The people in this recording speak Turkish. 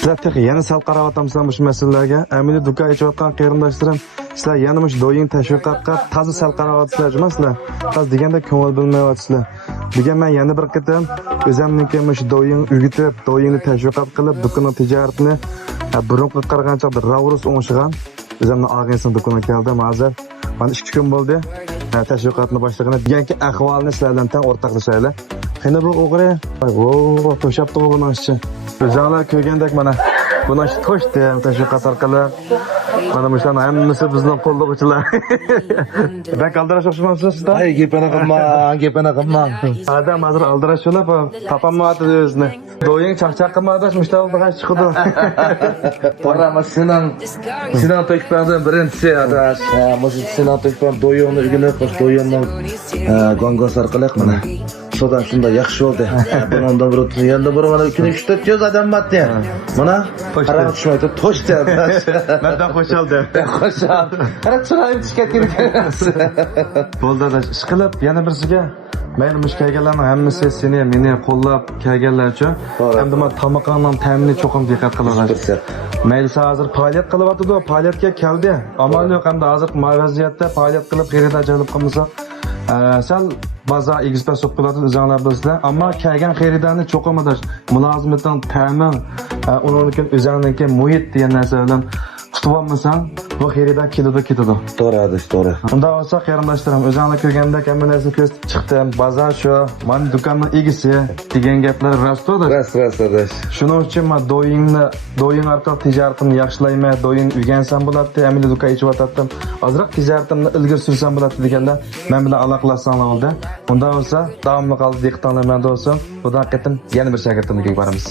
Sizlar yana sal qarayapsizlar shu masalalarga. Amili do'kon ichayotgan qarindoshlarim, sizlar yana shu do'ying tashviqotga toza sal qarayapsizlar emaslar. Toz deganda ko'ngil bilmayapsizlar. Degan men yana bir qatam o'zimniki shu do'ying o'rgatib, do'yingni tashviqot qilib, do'konning tijoratini burunga qaraganda ravus o'ng'ishigan. O'zimni ag'insin do'konga keldim hozir. Mana 2 kun bo'ldi. Tashviqotni boshlagani deganki ahvolni sizlar bilan tang o'rtoqlashaylik. Qani bu o'g'ri, voy, to'shab turib buningchi. O'zinglar ko'rgandek mana buni to'shdi, tashviqot orqali. Mana bularning hammasi bizning qo'llovchilar. Bak aldirash o'xshamasizlar sizlar? Ay, gepana qilma. Adam hozir aldirash yo'lab topolmayapti o'zini. Do'ying chaqchaq qilmadi, mushtabga chiqdi. To'g'rimi, Sinan To'kpandan birinchisi adash. Mush Sinan To'kpan do'yonni o'rganib, do'yonni gongos orqali mana. Sodan shunda yaxshi bo'ldi. Bundan bir o'tib, yanda bir mana kuni 3-4 yoz adam batdi. Mana qarab tushmaydi, to'shdi. Mendan qo'shildi. Qo'shal. Qarab chiroyim tushgan ekan. Bo'ldi adash, ish qilib yana birsiga mayli mush kelganlarning hammasi seni meni qo'llab kelganlar uchun hamda men tamoqning ta'minini cho'qim diqqat qilaman. Mayli hozir faoliyat qilyapti-ku, faoliyatga keldi. Amal yo'q hamda hozir vaziyatda faoliyat qilib xaridor jalb qilmasa, sal bozor egizpa so'p qiladi o'zinglar bilsizlar, ammo kelgan xaridorni cho'qim adash mulozimatdan ta'min, uning o'zingniki muhit degan narsa bilan tutib olmasang, bu xaridor ketadi. To'g'ri adash, to'g'ri. Unda olsa qarindoshlarim, o'zinglar ko'rgandek hamma narsa ko'z chiqdim. Bozor shu, men do'konning egisi degan gaplar rostdir. Rast adash. Shuning uchun men do'ying orqali tijoratimni yaxshilayman, do'ying o'rgansam bo'ladi, amili do'kon ichib ozroq tijoratimni ilgari sursam bo'ladi deganda men bilan aloqalashsanglar oldi. Unda olsa davomli qoldi diqqatinglar menda olsin. Xudo qatim yana bir shogirdimga boramiz.